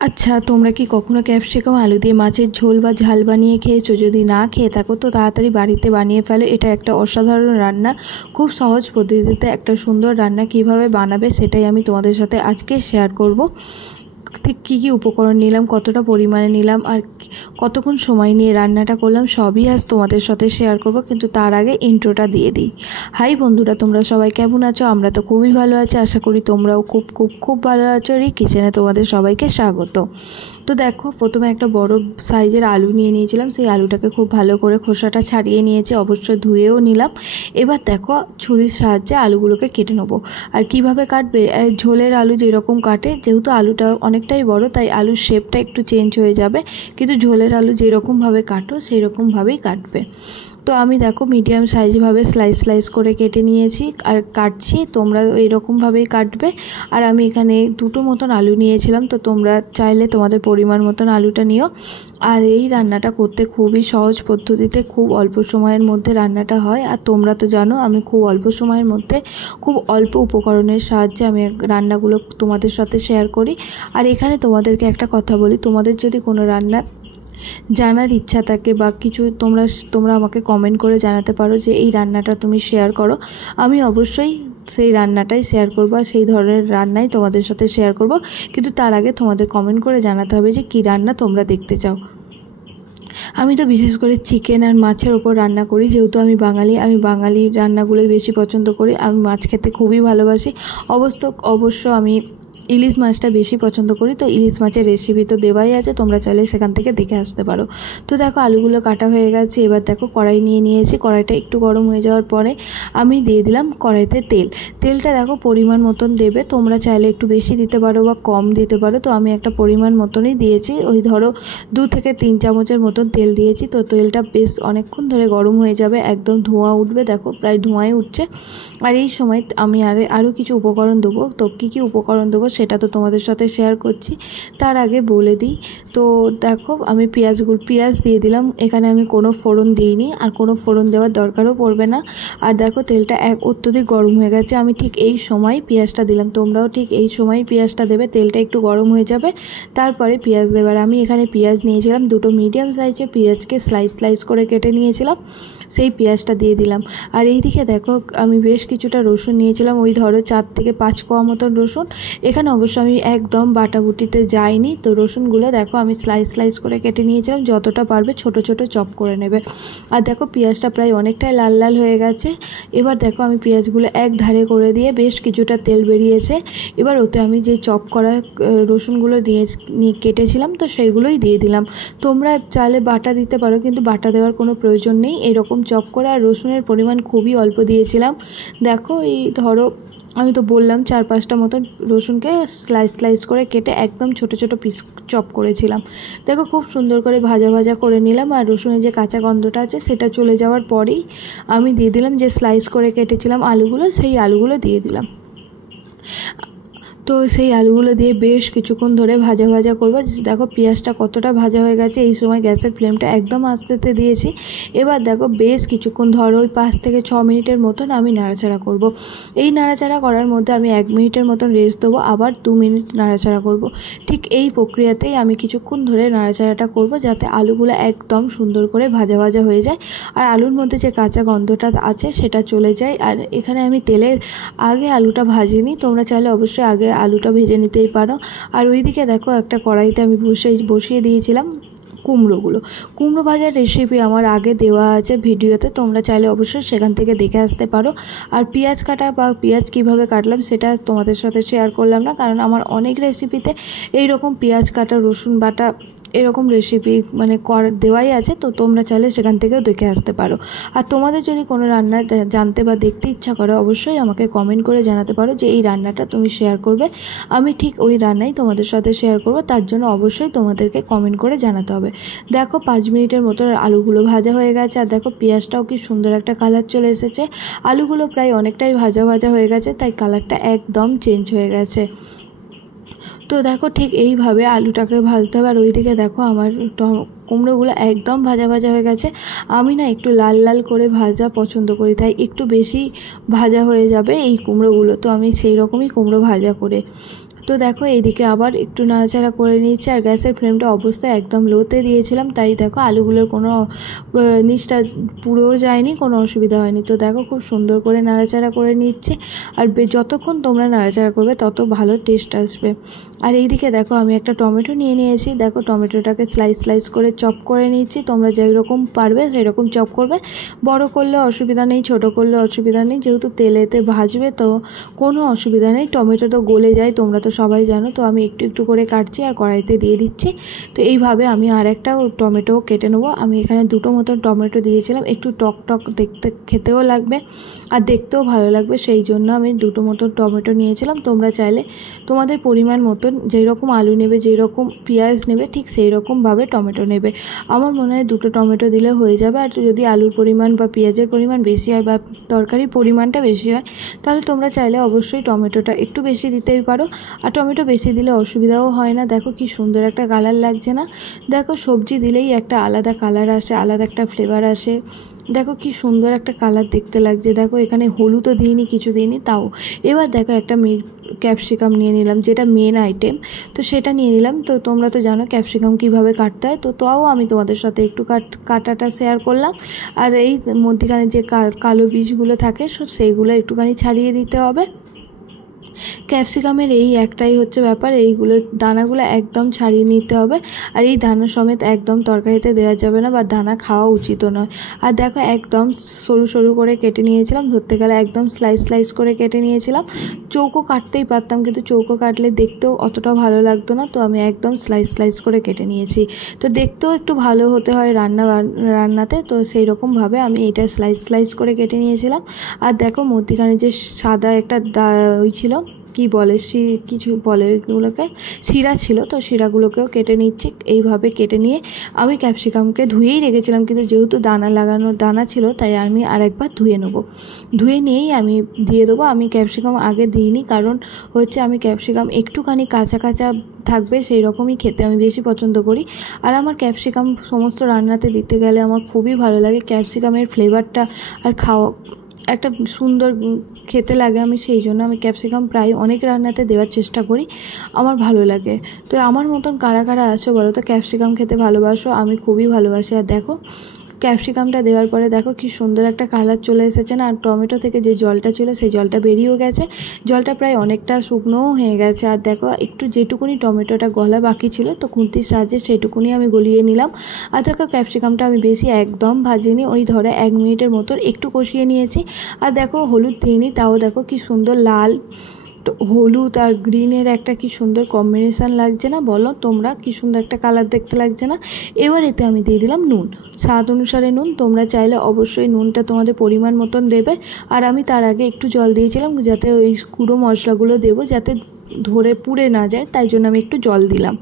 আচ্ছা, তোমরা কি কখনো ক্যাপসিকাম আলু দিয়ে মাছের ঝোল বা ঝাল বানিয়ে খেয়েছো? যদি না খেয়ে থাকো তো তাড়াতাড়ি বাড়িতে বানিয়ে ফেলো। এটা একটা অসাধারণ রান্না, খুব সহজ পদ্ধতিতে একটা সুন্দর রান্না কিভাবে বানাবে সেটাই আমি তোমাদের সাথে আজকে শেয়ার করব। ঠিক কী কী উপকরণ নিলাম, কতটা পরিমাণে নিলাম, আর কতক্ষণ সময় নিয়ে রান্নাটা করলাম সবই আজ তোমাদের সাথে শেয়ার করব। কিন্তু তার আগে ইন্ট্রোটা দিয়ে দিই। হাই বন্ধুরা, তোমরা সবাই কেমন আছো? আমরা তো খুবই ভালো আছি, আশা করি তোমরাও খুব খুব খুব ভালো আছো। এই কিচেনে তোমাদের সবাইকে স্বাগত। তো দেখো, প্রথমে একটা বড় সাইজের আলু নিয়ে নিয়েছিলাম। সেই আলুটাকে খুব ভালো করে খোসাটা ছাড়িয়ে নিয়েছি, অবশ্য ধুয়েও নিলাম। এবার দেখো, ছুরির সাহায্যে আলুগুলোকে কেটে নেবো। আর কিভাবে কাটবে, ঝোলের আলু যেরকম কাটে, যেহেতু আলুটা অনেকটাই বড় তাই আলুর শেপটা একটু চেঞ্জ হয়ে যাবে, কিন্তু ঝোলের আলু যেরকমভাবে কাটো সেই রকমভাবেই কাটবে। তো আমি দেখো মিডিয়াম সাইজভাবে স্লাইস করে কেটে নিয়েছি আর কাটছি। তোমরা এইরকমভাবেই কাটবে। আর আমি এখানে দুটো মতন আলু নিয়েছিলাম, তো তোমরা চাইলে তোমাদের পরিমাণ মতন আলুটা নিও। আর এই রান্নাটা করতে খুবই সহজ পদ্ধতিতে, খুব অল্প সময়ের মধ্যে রান্নাটা হয়। আর তোমরা তো জানো আমি খুব অল্প সময়ের মধ্যে খুব অল্প উপকরণের সাহায্যে আমি রান্নাগুলো তোমাদের সাথে শেয়ার করি। আর এখানে তোমাদেরকে একটা কথা বলি, তোমাদের যদি কোনো রান্না জানার ইচ্ছা থাকে বা কিছু, তোমরা আমাকে কমেন্ট করে জানাতে পারো যে এই রান্নাটা তুমি শেয়ার করো। আমি অবশ্যই সেই রান্নাটাই শেয়ার করবো, আর সেই ধরনের রান্নাই তোমাদের সাথে শেয়ার করব। কিন্তু তার আগে তোমাদের কমেন্ট করে জানাতে হবে যে কী রান্না তোমরা দেখতে চাও। আমি তো বিশেষ করে চিকেন আর মাছের ওপর রান্না করি, যেহেতু আমি বাঙালি রান্নাগুলোই বেশি পছন্দ করি। আমি মাছ খেতে খুবই ভালোবাসি। অবশ্য আমি ইলিশ মাছটা বেশি পছন্দ করি। তো ইলিশ মাছের রেসিপি তো দেওয়াই আছে, তোমরা চাইলে সেখান থেকে দেখে আসতে পারো। তো দেখো আলুগুলো কাটা হয়ে গেছে। এবার দেখো কড়াই নিয়ে নিয়েছি। কড়াইটা একটু গরম হয়ে যাওয়ার পরে আমি দিয়ে দিলাম কড়াইতে তেলটা দেখো পরিমাণ মতন দেবে। তোমরা চাইলে একটু বেশি দিতে পারো বা কম দিতে পারো। তো আমি একটা পরিমাণ মতনই দিয়েছি, ওই ধরো 2 থেকে 3 চামচের মতন তেল দিয়েছি। তো তেলটা বেশ অনেকক্ষণ ধরে গরম হয়ে যাবে, একদম ধোঁয়া উঠবে। দেখো প্রায় ধোঁয়াই উঠছে। আর এই সময় আমি আরও কিছু উপকরণ দেবো। তো কী কী উপকরণ দেবো সেটা তো তোমাদের সাথে শেয়ার করছি, তার আগে বলে দিই। তো দেখো আমি পেঁয়াজ দিয়ে দিলাম। এখানে আমি কোনো ফোড়ন দিইনি, আর কোনো ফোড়ন দেওয়ার দরকারও পড়বে না। আর দেখো তেলটা অত্যধিক গরম হয়ে গেছে, আমি ঠিক এই সময় পেঁয়াজটা দিলাম। তোমরাও ঠিক এই সময় পেঁয়াজটা দেবে। তেলটা একটু গরম হয়ে যাবে, তারপরে পেঁয়াজ দেবার। আমি এখানে পেঁয়াজ নিয়েছিলাম, দুটো মিডিয়াম সাইজের পেঁয়াজকে স্লাইস করে কেটে নিয়েছিলাম, সেই পেঁয়াজটা দিয়ে দিলাম। আর এই দিকে দেখো আমি বেশ কিছুটা রসুন নিয়েছিলাম, ওই ধরো 4 থেকে 5 কোয়া মতন রসুন। এখানে অবশ্য আমি একদম বাটাবুটিতে যাইনি। তো রসুনগুলো দেখো আমি স্লাইস করে কেটে নিয়েছিলাম, যতটা পারবে ছোট ছোট চপ করে নেবে। আর দেখো পেঁয়াজটা প্রায় অনেকটাই লাল লাল হয়ে গেছে। এবার দেখো আমি পেঁয়াজগুলো এক ধারে করে দিয়ে বেশ কিছুটা তেল বেরিয়েছে। এবার ওতে আমি যে চপ করা রসুনগুলো কেটেছিলাম তো সেইগুলোই দিয়ে দিলাম। তোমরা চাইলে বাটা দিতে পারো, কিন্তু বাটা দেওয়ার কোনো প্রয়োজন নেই। এরকম চপ করা, আর রসুনের পরিমাণ খুবই অল্প দিয়েছিলাম। দেখো এই ধরো আমি তো বললাম 4-5টা মতন রসুনকে স্লাইস করে কেটে একদম ছোট ছোট পিস চপ করেছিলাম। দেখো খুব সুন্দর করে ভাজা করে নিলাম। আর রসুনের যে কাঁচা গন্ধটা আছে সেটা চলে যাওয়ার পরেই আমি দিয়ে দিলাম যে স্লাইস করে কেটেছিলাম আলুগুলো, সেই আলুগুলো দিয়ে দিলাম। তো সেই আলুগুলো দিয়ে বেশ কিছুক্ষণ ধরে ভাজা করবো। দেখো পেঁয়াজটা কতটা ভাজা হয়ে গেছে। এই সময় গ্যাসের ফ্লেমটা একদম আস্তেতে দিয়েছি। এবার দেখো বেশ কিছুক্ষণ ধরো ওই 5 থেকে 6 মিনিটের মতন আমি নাড়াচাড়া করব। এই নাড়াচাড়া করার মধ্যে আমি 1 মিনিটের মতন রেস্ট দেবো, আবার 2 মিনিট নাড়াচাড়া করব। ঠিক এই প্রক্রিয়াতেই আমি কিছুক্ষণ ধরে নাড়াচাড়াটা করব, যাতে আলুগুলো একদম সুন্দর করে ভাজা হয়ে যায়, আর আলুর মধ্যে যে কাঁচা গন্ধটা আছে সেটা চলে যায়। আর এখানে আমি তেলের আগে আলুটা ভাজিনি, তোমরা চাইলে অবশ্যই আগে আলুটা ভেজে নিতেই পারো। আর ওইদিকে দেখো একটা কড়াইতে আমি বসিয়ে দিয়েছিলাম কুমড়ো ভাজার রেসিপি আমার আগে দেওয়া আছে ভিডিওতে, তোমরা চাইলে অবশ্যই সেখান থেকে দেখে আসতে পারো। আর পেঁয়াজ কাটা বা পেঁয়াজ কীভাবে কাটলাম সেটা তোমাদের সাথে শেয়ার করলাম না, কারণ আমার অনেক রেসিপিতে এইরকম পেঁয়াজ কাটা, রসুন বাটা এরকম রেসিপি দেওয়াই আছে। তো তোমরা চাইলে সেখান থেকেও দেখে আসতে পারো। আর তোমাদের যদি কোনো রান্না জানতে বা দেখতে ইচ্ছা করে, অবশ্যই আমাকে কমেন্ট করে জানাতে পারো যে এই রান্নাটা তুমি শেয়ার করবে। আমি ঠিক ওই রান্নাই তোমাদের সাথে শেয়ার করব, তার জন্য অবশ্যই তোমাদেরকে কমেন্ট করে জানাতে হবে। দেখো 5 মিনিটের মতো আলুগুলো ভাজা হয়ে গেছে। আর দেখো পেঁয়াজটাও কি সুন্দর একটা কালার চলে এসেছে। আলুগুলো প্রায় অনেকটাই ভাজা হয়ে গেছে, তাই কালারটা একদম চেঞ্জ হয়ে গেছে। তো দেখো ঠিক এইভাবে আলুটাকে ভাজতে হবে। আর ওইদিকে দেখো আমার কুমড়োগুলো একদম ভাজা হয়ে গেছে। আমি না একটু লাল লাল করে ভাজা পছন্দ করি, তাই একটু বেশি ভাজা হয়ে যাবে এই কুমড়োগুলো। তো আমি সেই রকমই কুমড়ো ভাজা করে, তো দেখো এইদিকে আবার একটু নাড়াচাড়া করে নিয়েছি, আর গ্যাসের ফ্লেমটা অবস্থায় একদম লোতে দিয়েছিলাম, তাই দেখো আলুগুলোর কোনো নিচটা পুড়েও যায়নি, কোনো অসুবিধা হয়নি। তো দেখো খুব সুন্দর করে নাড়াচাড়া করে নিচ্ছে, আর যতক্ষণ তোমরা নাড়াচাড়া করবে তত ভালো টেস্ট আসবে। আর এইদিকে দেখো আমি একটা টমেটো নিয়ে নিয়েছি, দেখো টমেটোটাকে স্লাইস করে চপ করে নিচ্ছি। তোমরা যেরকম পারবে সেরকম চপ করবে, বড় করলে অসুবিধা নেই, ছোট করলে অসুবিধা নেই, যেহেতু তেলেতে ভাজবে তো কোনো অসুবিধা নেই। টমেটো তো গলে যায়, তোমরা তো সবাই জানো। তো আমি একটু একটু করে কাটছি আর কড়াইতে দিয়ে দিচ্ছি। তো এইভাবে আমি আর একটা টমেটো কেটে নেবো। আমি এখানে 2টো মতন টমেটো দিয়েছিলাম, একটু টক দেখতে খেতেও লাগবে আর দেখতেও ভালো লাগবে, সেই জন্য আমি 2টো মতন টমেটো নিয়েছিলাম। তোমরা চাইলে তোমাদের পরিমাণ মতন যেই রকম আলু নেবে, যেই রকম পেঁয়াজ নেবে, ঠিক সেই রকমভাবে টমেটো নেবে। আমার মনে হয় 2টো টমেটো দিলে হয়ে যাবে। আর যদি আলুর পরিমাণ বা পেঁয়াজের পরিমাণ বেশি হয় বা তরকারির পরিমাণটা বেশি হয়, তাহলে তোমরা চাইলে অবশ্যই টমেটোটা একটু বেশি দিতেই পারো। আর টমেটো বেশি দিলে অসুবিধাও হয় না। দেখো কি সুন্দর একটা কালার লাগছে না? দেখো সবজি দিলেই একটা আলাদা কালার আসে, আলাদা একটা ফ্লেভার আসে। দেখো কি সুন্দর একটা কালার দেখতে লাগছে। দেখো এখানে হলুদও দিইনি, কিছু দিইনি তাও। এবার দেখো একটা ক্যাপসিকাম নিয়ে নিলাম, যেটা মেন আইটেম, তো সেটা নিয়ে নিলাম। তো তোমরা তো জানো ক্যাপসিকাম কীভাবে কাটতে হয়, তো তাও আমি তোমাদের সাথে একটু কাটাটা শেয়ার করলাম। আর এই মধ্যিখানে যে কালো বীজগুলো থাকে সেইগুলো একটুখানি ছাড়িয়ে দিতে হবে। ক্যাপসিকামের এই একটাই হচ্ছে ব্যাপার, এইগুলো দানাগুলো একদম ছাড়িয়ে নিতে হবে। আর এই দানা সমেত একদম তরকারিতে দেওয়া যাবে না, বা দানা খাওয়া উচিত নয়। আর দেখো একদম সরু সরু করে কেটে নিয়েছিলাম, ধরতে গেলে একদম স্লাইস করে কেটে নিয়েছিলাম। চৌকো কাটতেই পারতাম, কিন্তু চৌকো কাটলে দেখতেও অতটা ভালো লাগতো না, তো আমি একদম স্লাইস করে কেটে নিয়েছি। তো দেখতেও একটু ভালো হতে হয় রান্নাতে, তো সেই রকমভাবে আমি এটা স্লাইস করে কেটে নিয়েছিলাম। আর দেখো মধ্যিখানে যে সাদা একটা ওই ছিল, কি বলে কিছু বলে ওইগুলোকে, শিরা ছিল, তো শিরাগুলোকেও কেটে নিচ্ছি। এইভাবে কেটে নিয়ে আমি ক্যাপসিকামকে ধুয়েই রেখেছিলাম, কিন্তু যেহেতু দানা ছিল, তাই আমি আরেকবার ধুয়ে নেব। ধুয়ে নিয়েই আমি দিয়ে দেবো। আমি ক্যাপসিকাম আগে দিইনি, কারণ হচ্ছে আমি ক্যাপসিকাম একটুখানি কাঁচা থাকবে সেই রকমই খেতে আমি বেশি পছন্দ করি। আর আমার ক্যাপসিকাম সমস্ত রান্নাতে দিতে গেলে আমার খুবই ভালো লাগে। ক্যাপসিকামের ফ্লেভারটা আর খাওয়া একটা সুন্দর খেতে লাগে, আমি সেই জন্য আমি ক্যাপসিকাম প্রায় অনেক রান্নাতে দেওয়ার চেষ্টা করি, আমার ভালো লাগে। তো আমার মতন কারা কারা আছো বলো তো ক্যাপসিকাম খেতে ভালোবাসো? আমি খুবই ভালোবাসি। আর দেখো ক্যাপসিকামটা দেওয়ার পরে দেখো কি সুন্দর একটা কালার চলে এসেছে না? আর টমেটো থেকে যে জলটা ছিল সেই জলটা বেরিয়েও গেছে, জলটা প্রায় অনেকটা শুকনোও হয়ে গেছে। আর দেখো একটু যেটুকুনি টমেটোটা গলা বাকি ছিল, তো খুন্তির সাহায্যে সেইটুকুনি আমি গলিয়ে নিলাম। আর দেখো ক্যাপসিকামটা আমি বেশি একদম ভাজিনি, ওই ধরে 1 মিনিটের মতো একটু কষিয়ে নিয়েছি। আর দেখো হলুদ দিইনি, তাও দেখো কি সুন্দর লাল হলুদ আর গ্রিনের একটা কি সুন্দর কম্বিনেশান লাগছে না বলো তোমরা? কি সুন্দর একটা কালার দেখতে লাগছে না? এবার এতে আমি দিয়ে দিলাম নুন, স্বাদ অনুসারে নুন। তোমরা চাইলে অবশ্যই নুনটা তোমাদের পরিমাণ মতন দেবে। আর আমি তার আগে একটু জল দিয়েছিলাম, যাতে ওই গুঁড়ো মশলাগুলো দেবো যাতে ধরে পুড়ে না যায়, তাই জন্য আমি একটু জল দিলাম।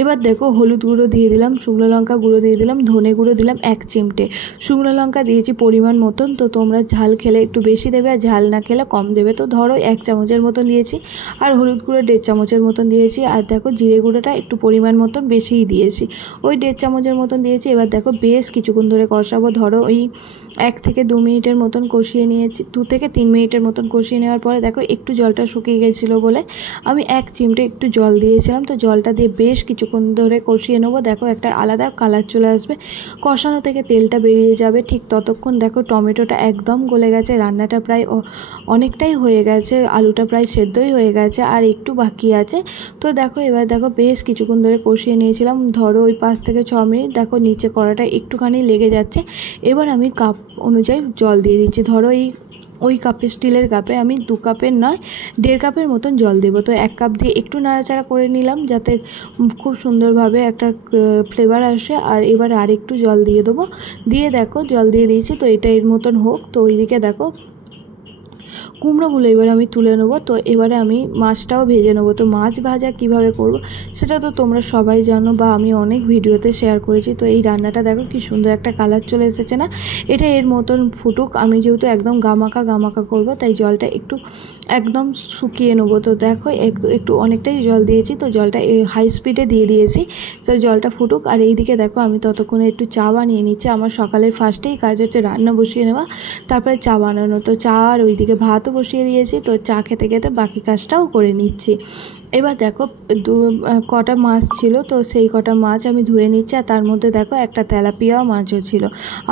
এবার দেখো হলুদ গুঁড়ো দিয়ে দিলাম, শুকনো লঙ্কা গুঁড়ো দিয়ে দিলাম, ধনে গুঁড়ো দিলাম 1 চিমটে, শুকনো লঙ্কা দিয়েছি পরিমাণ মতন। তো তোমরা ঝাল খেলে একটু বেশি দেবে, আর ঝাল না খেলে কম দেবে। তো ধরো 1 চামচের মতন দিয়েছি, আর হলুদ গুঁড়ো 1.5 চামচের মতন দিয়েছি। আর দেখো জিরে গুঁড়োটা একটু পরিমাণ মতন বেশিই দিয়েছি, ওই 1.5 চামচের মতন দিয়েছি। এবার দেখো বেশ কিছুক্ষণ ধরে কষাবো, ধরো ওই 1 থেকে 2 মিনিটের মতন কষিয়ে নিয়েছি, 2 থেকে 3 মিনিটের মতন কষিয়ে নেওয়ার পরে দেখো একটু জলটা শুকিয়ে গেছিলো বলে আমি 1 চিমটে একটু জল দিয়েছিলাম। তো জলটা দিয়ে বেশ কিছুক্ষণ ধরে কষিয়ে নেবো। দেখো একটা আলাদা কালার চলে আসবে, কষানো থেকে তেলটা বেরিয়ে যাবে, ঠিক ততক্ষণ দেখো টমেটোটা একদম গলে গেছে, রান্নাটা প্রায় অনেকটাই হয়ে গেছে, আলুটা প্রায় সেদ্ধই হয়ে গেছে, আর একটু বাকি আছে। তো দেখো এবার দেখো বেশ কিছুক্ষণ ধরে কষিয়ে নিয়েছিলাম, ধরো ওই 5 থেকে 6 মিনিট। দেখো নিচে কড়াটা একটুখানি লেগে যাচ্ছে। এবার আমি কাপ অনুযায়ী জল দিয়ে দিচ্ছি, ধরো ওই কাপে, স্টিলের কাপে আমি 2 কাপের নয় 1.5 কাপের মতন জল দেবো। তো 1 কাপ দিয়ে একটু নাড়াচাড়া করে নিলাম, যাতে খুব সুন্দরভাবে একটা ফ্লেভার আসে। আর এবার আরেকটু জল দিয়ে দেবো, দিয়ে দেখো জল দিয়ে দিয়েছি, তো এটা এর মতন হোক। তো ওইদিকে দেখো কুমড়োগুলো এবার আমি তুলে নেবো। তো এবারে আমি মাছটাও ভেজে নেবো। তো মাছ ভাজা কিভাবে করব সেটা তো তোমরা সবাই জানো, বা আমি অনেক ভিডিওতে শেয়ার করেছি। তো এই রান্নাটা দেখো কি সুন্দর একটা কালার চলে এসেছে না? এটা এর মতন ফুটুক, আমি যেহেতু একদম গামাকা করব, তাই জলটা একটু একদম শুকিয়ে নেবো। তো দেখো একটু অনেকটাই জল দিয়েছি, তো জলটা হাই স্পিডে দিয়ে দিয়েছি, তো জলটা ফুটুক। আর এইদিকে দেখো আমি ততক্ষণে একটু চা বানিয়ে নিচ্ছি। আমার সকালের ফার্স্টেই কাজ হচ্ছে রান্না বসিয়ে নেওয়া, তারপরে চা বানানো। তো চা আর ওইদিকে ভাতও বসিয়ে দিয়েছি, তো চা খেতে খেতে বাকি কাজটাও করে নিচ্ছি। এবার দেখো কটা মাছ ছিল, তো সেই কটা মাছ আমি ধুয়ে নিচ্ছি। আর তার মধ্যে দেখো একটা তেলাপিয়া মাছও ছিল।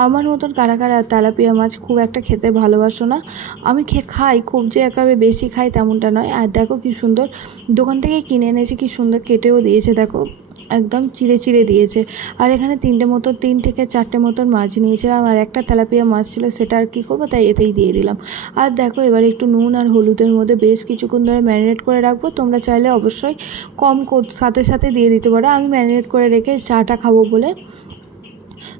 আমার মতন কারা কারা তেলাপিয়া মাছ খুব একটা খেতে ভালোবাসো না? আমি খাই, খুব যে একেবারে বেশি খাই তেমনটা নয়। আর দেখো কি সুন্দর দোকান থেকে কিনে এনেছি, কি সুন্দর কেটেও দিয়েছে, দেখো একদম চিড়ে চিড়ে দিয়েছে। আর এখানে 3 থেকে 4টে মতন মাছ নিয়েছিলাম, আর একটা তেলাপিয়া মাছ ছিল, সেটা আর কী করবো, তাই এতেই দিয়ে দিলাম। আর দেখো এবার একটু নুন আর হলুদের মধ্যে বেশ কিছুক্ষণ ধরে ম্যারিনেট করে রাখবো। তোমরা চাইলে অবশ্যই কম সাথে সাথে দিয়ে দিতে পারো। আমি ম্যারিনেট করে রেখে চাটা খাবো বলে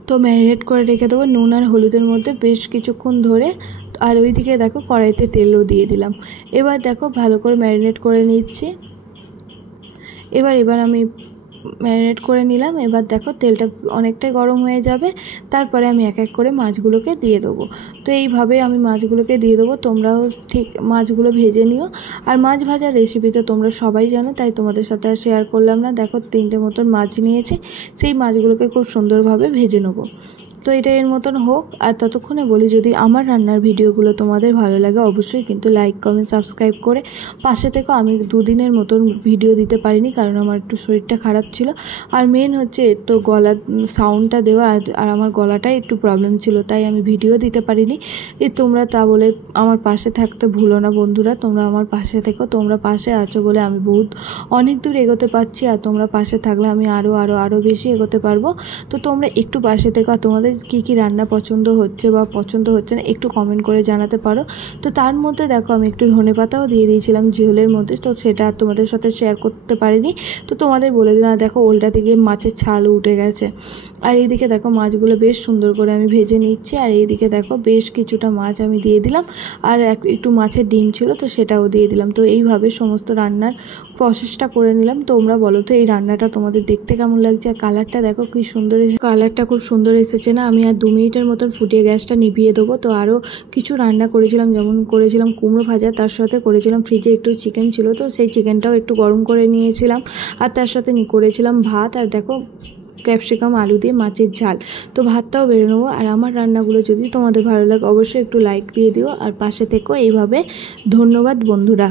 তো ম্যারিনেট করে রেখে দেবো নুন আর হলুদের মধ্যে বেশ কিছুক্ষণ ধরে। আর ওইদিকে দেখো কড়াইতে তেলও দিয়ে দিলাম। এবার দেখো ভালো করে ম্যারিনেট করে নিচ্ছি। এবার আমি ম্যারিনেট করে নিলাম। এবার দেখো তেলটা অনেকটাই গরম হয়ে যাবে, তারপরে আমি এক এক করে মাছগুলোকে দিয়ে দেবো। তো এইভাবে আমি মাছগুলোকে দিয়ে দেবো, তোমরাও ঠিক মাছগুলো ভেজে নিও। আর মাছ ভাজার রেসিপি তো তোমরা সবাই জানো, তাই তোমাদের সাথে আর শেয়ার করলাম না। দেখো 3টে মতন মাছ নিয়েছি, সেই মাছগুলোকে খুব সুন্দরভাবে ভেজে নেবো। তো এটা এর মতন হোক। আর ততক্ষণে বলি, যদি আমার রান্নার ভিডিওগুলো তোমাদের ভালো লাগে অবশ্যই কিন্তু লাইক কমেন্ট সাবস্ক্রাইব করে পাশে থেকো। আমি 2 দিনের মতন ভিডিও দিতে পারিনি, কারণ আমার একটু শরীরটা খারাপ ছিল। আর মেন হচ্ছে তো গলার সাউন্ডটা দেওয়া, আর আমার গলাটাই একটু প্রবলেম ছিল, তাই আমি ভিডিও দিতে পারিনি। তোমরা তা বলে আমার পাশে থাকতে ভুলো না বন্ধুরা, তোমরা আমার পাশে থেকো। তোমরা পাশে আছো বলে আমি অনেক দূর এগোতে পারছি, আর তোমরা পাশে থাকলে আমি আরও বেশি এগোতে পারবো। তো তোমরা একটু পাশে থেকো। আর তোমাদের কী রান্না পছন্দ হচ্ছে বা পছন্দ হচ্ছে না একটু কমেন্ট করে জানাতে পারো। তো তার মধ্যে দেখো আমি একটু ধনেপাতাও দিয়ে দিয়েছিলাম ঝোলের মধ্যে, তো সেটা তোমাদের সাথে শেয়ার করতে পারিনি। তো তোমাদের বলে দিলাম, দেখো ওলটাতে গিয়ে মাছের ছালও উঠে গেছে। আর এইদিকে দেখো মাছগুলো বেশ সুন্দর করে আমি ভেজে নিচ্ছি। আর এইদিকে দেখো বেশ কিছুটা মাছ আমি দিয়ে দিলাম, আর একটু মাছের ডিম ছিল, তো সেটাও দিয়ে দিলাম। তো এইভাবে সমস্ত রান্নার প্রসেসটা করে নিলাম। তোমরা বলো তো এই রান্নাটা তোমাদের দেখতে কেমন লাগছে? আর কালারটা দেখো কি সুন্দর এসেছে, কালারটা খুব সুন্দর এসেছে না? আমি আর 2 মিনিটের মতন ফুটিয়ে গ্যাসটা নিভিয়ে দেবো। তো আরও কিছু রান্না করেছিলাম, যেমন করেছিলাম কুমড়ো ভাজা, তার সাথে করেছিলাম ফ্রিজে একটু চিকেন ছিল, তো সেই চিকেনটাও একটু গরম করে নিয়েছিলাম। আর তার সাথে করেছিলাম ভাত, আর দেখো ক্যাপসিকাম আলু দিয়ে মাছের ঝাল। তো ভাতটাও বেড়ে নেবো। আর আমার রান্নাগুলো যদি তোমাদের ভালো লাগে অবশ্যই একটু লাইক দিয়ে দিও, আর পাশে থেকো এইভাবে। ধন্যবাদ বন্ধুরা।